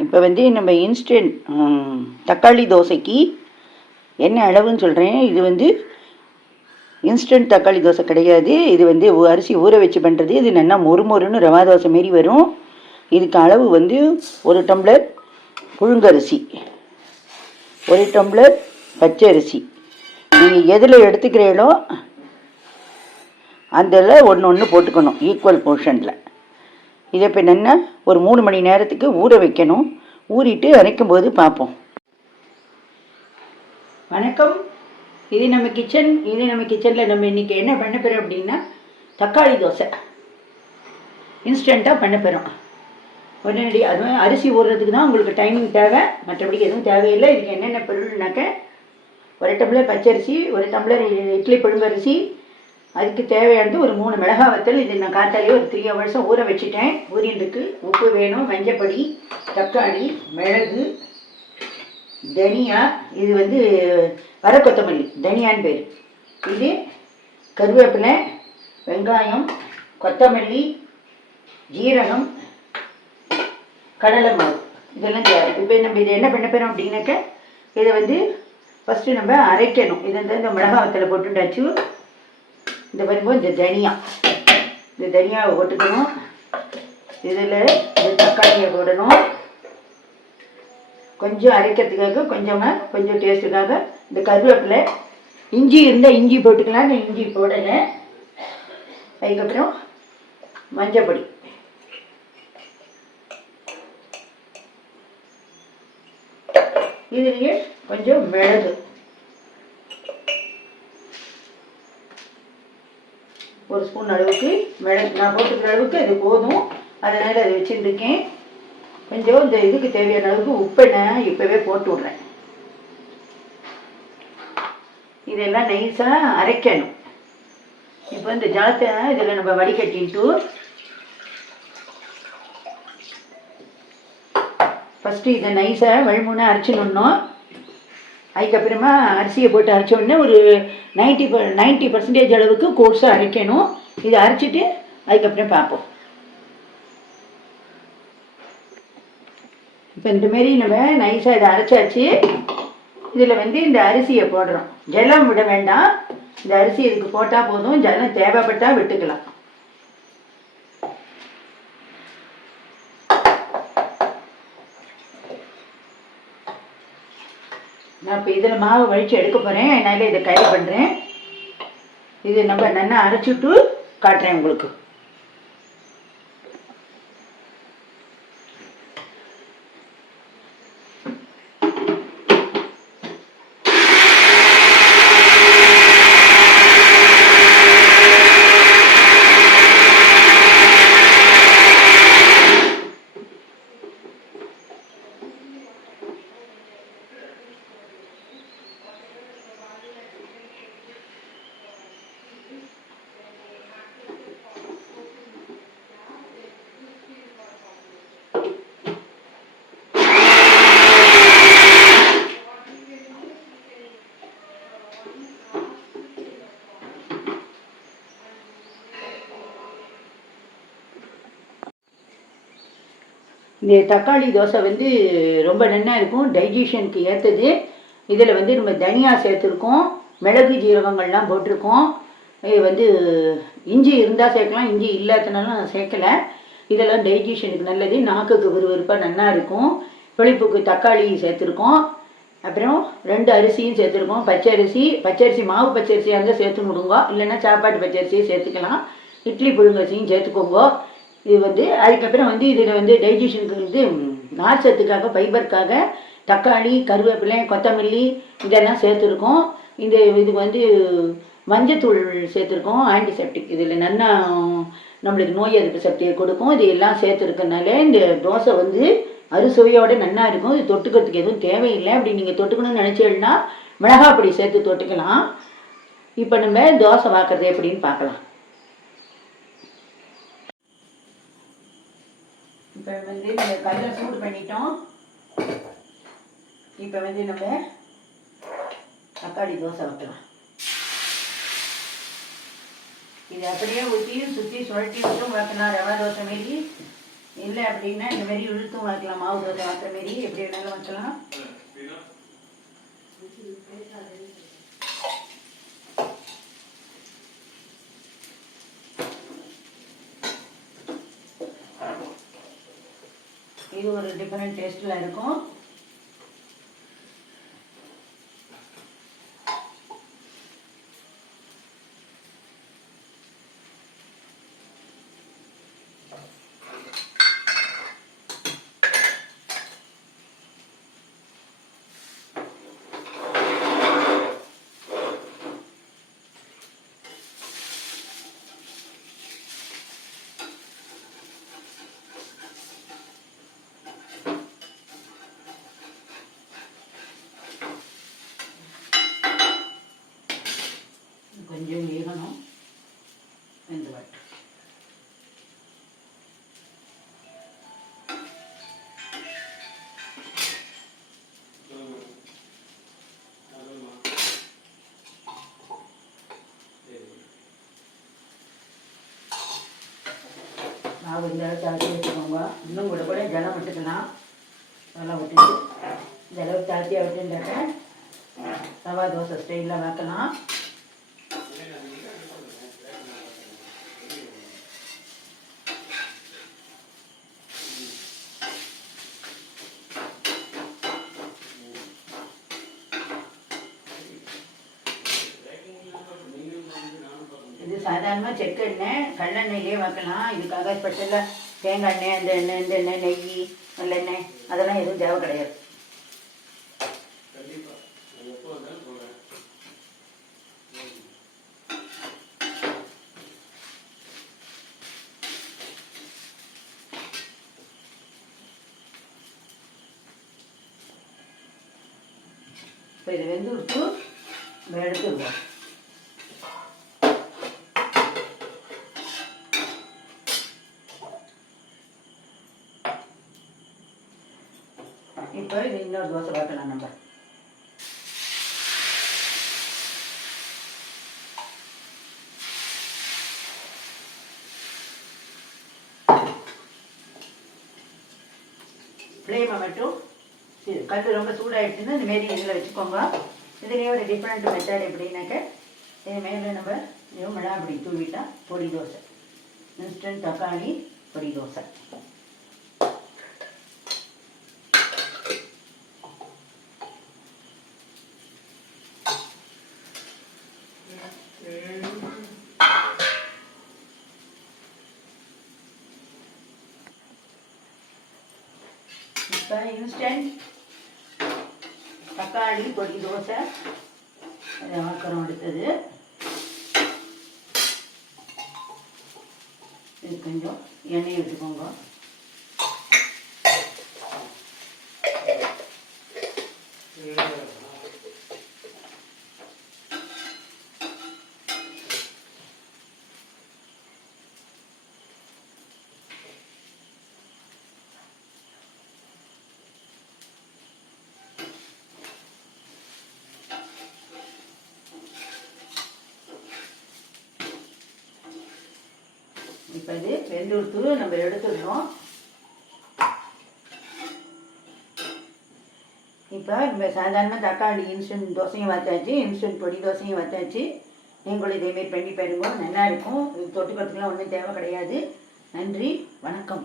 இப்போ வந்து நம்ம இன்ஸ்டன்ட் தக்காளி தோசைக்கு என்ன அளவுன்னு சொல்கிறேன். இது வந்து இன்ஸ்டன்ட் தக்காளி தோசை கிடையாது. இது வந்து அரிசி ஊற வச்சு பண்ணுறது. இது நல்லா மொறுமொறுன்னு ரவா தோசை மாரி வரும். இதுக்கு அளவு வந்து 1 டம்ளர் புழுங்கரிசி, 1 டம்ளர் பச்சை அரிசி. நீங்கள் எதில் எடுத்துக்கிறீங்களோ அதில் ஒன்று ஒன்று போட்டுக்கணும், ஈக்குவல் போர்ஷனில். இதை இப்போ நல்லா ஒரு 3 மணி நேரத்துக்கு ஊற வைக்கணும். ஊறிட்டு அரைக்கும்போது பார்ப்போம். வணக்கம். இது நம்ம கிச்சனில் நம்ம இன்றைக்கி என்ன பண்ண போகிறோம் அப்படின்னா, தக்காளி தோசை இன்ஸ்டண்ட்டாக பண்ண போகிறோம். உடனடி அதுவும் அரிசி ஊறுறதுக்கு தான் உங்களுக்கு டைமிங் தேவை, மற்றபடி எதுவும் தேவையில்லை. இதுக்கு என்னென்ன பொருள்னாக்க, 1 டம்ளர் பச்சரிசி, 1 டம்ளர் இட்லி புழுங்கரிசி, அதுக்கு தேவையானது ஒரு 3 மிளகாய் வத்தல். இது நான் காத்தாலே ஒரு 3 hours ஊற வச்சுட்டேன். ஊறிட்டுருக்கு. உப்பு வேணும், மஞ்சப்பொடி, தக்காளி, மிளகு, தனியா, இது வந்து வர கொத்தமல்லி, தனியான்னு பேர். இது கருவேப்பிலை, வெங்காயம், கொத்தமல்லி, ஜீரகம், கடலை மாவு, இதெல்லாம் தேவை. இப்போ நம்ம இதை என்ன பண்ண போகிறோம் அப்படின்னாக்க, இதை வந்து ஃபஸ்ட்டு நம்ம அரைக்கணும். இது வந்து இந்த மிளகாய் வத்தலை போட்டுட்டாச்சு. இந்த வரும்போது இந்த தனியாவை போட்டுக்கணும். இதில் இந்த தக்காளியை போடணும். கொஞ்சம் அரைக்கிறதுக்காக, கொஞ்சம் டேஸ்ட்டுக்காக இந்த கருவேப்பிலை, இஞ்சி இருந்தால் இஞ்சி போட்டுக்கலாம். நான் இஞ்சி போடலை. அதுக்கப்புறம் மஞ்சப்பொடி, இதுலேயே கொஞ்சம் மிளகு, ஒரு ஸ்பூன் அளவுக்கு மிளகு. நான் போட்டுக்கிற அளவுக்கு அது போதும், அதனால் அதை வச்சுருக்கேன். கொஞ்சம் இந்த இதுக்கு தேவையான அளவுக்கு உப்பை நான் இப்போவே போட்டு விட்றேன். இதெல்லாம் நைஸாக அரைக்கணும். இப்போ இந்த ஜலத்தை இதில் நம்ம வடிகட்டிட்டு ஃபஸ்ட்டு இதை நைஸாக வழிமுனை அரைச்சிடணும். அதுக்கப்புறமா அரிசியை போட்டு அரைச்ச உடனே ஒரு 90% அளவுக்கு கோர்ஸாக அரைக்கணும். இதை அரைச்சிட்டு அதுக்கப்புறம் பார்ப்போம். இப்போ இந்தமாரி நம்ம நைஸாக இதை அரைச்சாச்சு. இதில் வந்து இந்த அரிசியை போடுறோம். ஜலம் விட வேண்டாம், இந்த அரிசி இதுக்கு போட்டால் போதும். ஜலம் தேவைப்பட்டால் விட்டுக்கலாம். நான் இப்போ இதில் மாவு வழித்து எடுக்க போகிறேன், அதனால இதை கறி பண்ணுறேன். இது நம்ம நல்லா அரைச்சிட்டு காட்டுறேன் உங்களுக்கு. இந்த தக்காளி தோசை வந்து ரொம்ப நல்லா இருக்கும், டைஜஷனுக்கு ஏற்றது. இதில் வந்து நம்ம தனியா சேர்த்துருக்கோம், மிளகு ஜீரகங்கள்லாம் போட்டிருக்கோம். இது வந்து இஞ்சி இருந்தால் சேர்க்கலாம், இஞ்சி இல்லாதனாலும் நான் சேர்க்கலை. இதெல்லாம் டைஜஷனுக்கு நல்லது, நாக்குக்கு விறுவிறுப்பாக நல்லா இருக்கும். புளிப்புக்கு தக்காளி சேர்த்துருக்கோம். அப்புறம் 2 அரிசியும் சேர்த்துருக்கோம். பச்சரிசி மாவு பச்சரிசியாக இருந்தால் சேர்த்து விடுங்க, இல்லைன்னா சாப்பாட்டு பச்சரிசியை சேர்த்துக்கலாம். இட்லி புழுங்கரிசியும் சேர்த்துக்கோங்க. இது வந்து அதுக்கப்புறம் வந்து இதில் வந்து டைஜஷனுக்கு வந்து நார் சத்துக்காக, ஃபைபருக்காக தக்காளி, கருவேப்பிலை, கொத்தமல்லி இதெல்லாம் சேர்த்துருக்கோம். இதுக்கு வந்து மஞ்சத்தூள் சேர்த்துருக்கோம், ஆன்டிசெப்டிக். இதில் நல்லா நம்மளுக்கு நோய் எதிர்ப்பு சக்தியை கொடுக்கும். இது எல்லாம் சேர்த்துருக்கனால இந்த தோசை வந்து அறுசுவையோடு நல்லா இருக்கும். இது தொட்டுக்கிறதுக்கு எதுவும் தேவையில்லை. அப்படி நீங்கள் தொட்டுக்கணும்னு நினச்சிங்கன்னா மிளகாய் பொடி சேர்த்து தொட்டுக்கலாம். இப்போ நம்ம தோசை வாக்குறது எப்படின்னு பார்க்கலாம். இப்போ வந்து நம்ம கல்லை சூடு பண்ணிட்டோம். இப்போ வந்து நம்ம தக்காளி தோசை வைக்கலாம். இது அப்படியே ஊற்றி சுற்றி சுழட்டி விட்டும் வைக்கலாம், ரவா தோசை மாரி. இல்லை அப்படின்னா இந்த மாதிரி இழுத்தும் வைக்கலாம், மாவு தோசை வாக்குற மாரி எப்படி வேணாலும் வைக்கலாம். இது ஒரு டிஃப்ரெண்ட் டேஸ்ட்டில் இருக்கும். கொஞ்சம் வேகணும், வெந்து வரட்டும். மாவு இந்த அளவுக்கு தாழ்த்தி வச்சுக்கோங்க. இன்னும் கூட ஜலம் விட்டுக்கலாம். ஜலம் விட்டுட்டு இந்த அளவுக்கு தாழ்த்தியாக விட்டுட்டாக்க ரவா தோசை ஸ்டைலில் வைக்கலாம். இது சாதாரணமாக செக்கெண்ணெய் கடலெண்ணெயிலே வைக்கலாம். இதுக்காக ஸ்பெஷலாக தேங்காய் எண்ணெய், அந்த எண்ணெய், இந்த எண்ணெய், நெய், நல்லெண்ணெய் அதெல்லாம் எதுவும் தேவை கிடையாது. இப்போ இது வெந்து விட்டு நம்ம எடுத்துருவோம். இப்போ இது இன்னொரு தோசை வைக்கலாம் நம்ம. ஃப்ளேமை மட்டும் கல் ரொம்ப சூடாகிடுச்சுன்னா இந்தமாரி இதில் வச்சுக்கோங்க. இதுலேயே ஒரு டிஃப்ரெண்ட் மெத்தட் எப்படின்னாக்க இது மேலே நம்ம மிளகாப்பொடி தூவிட்டா பொடி தோசை, இன்ஸ்டன்ட் தக்காளி பொடி தோசை. இப்போ இன்ஸ்டன்ட் தக்காளி பொடி தோசை அதை ஆக்கிறோம். அடுத்தது இது கொஞ்சம் எண்ணெய் விட்டுக்கோங்க. இப்போ இது வெந்தூர்த்து நம்ம எடுத்துடணும். இப்போ நம்ம சாதாரண தக்காளி இன்ஸ்டன்ட் தோசையும் வச்சாச்சு, இன்ஸ்டன்ட் பொடி தோசையும் வச்சாச்சு. நீங்களும் இதேமாரி பண்ணி பாருங்க, நல்லா இருக்கும். இது தொட்டுக்கிறதுக்குலாம் ஒன்றும் தேவை கிடையாது. நன்றி, வணக்கம்.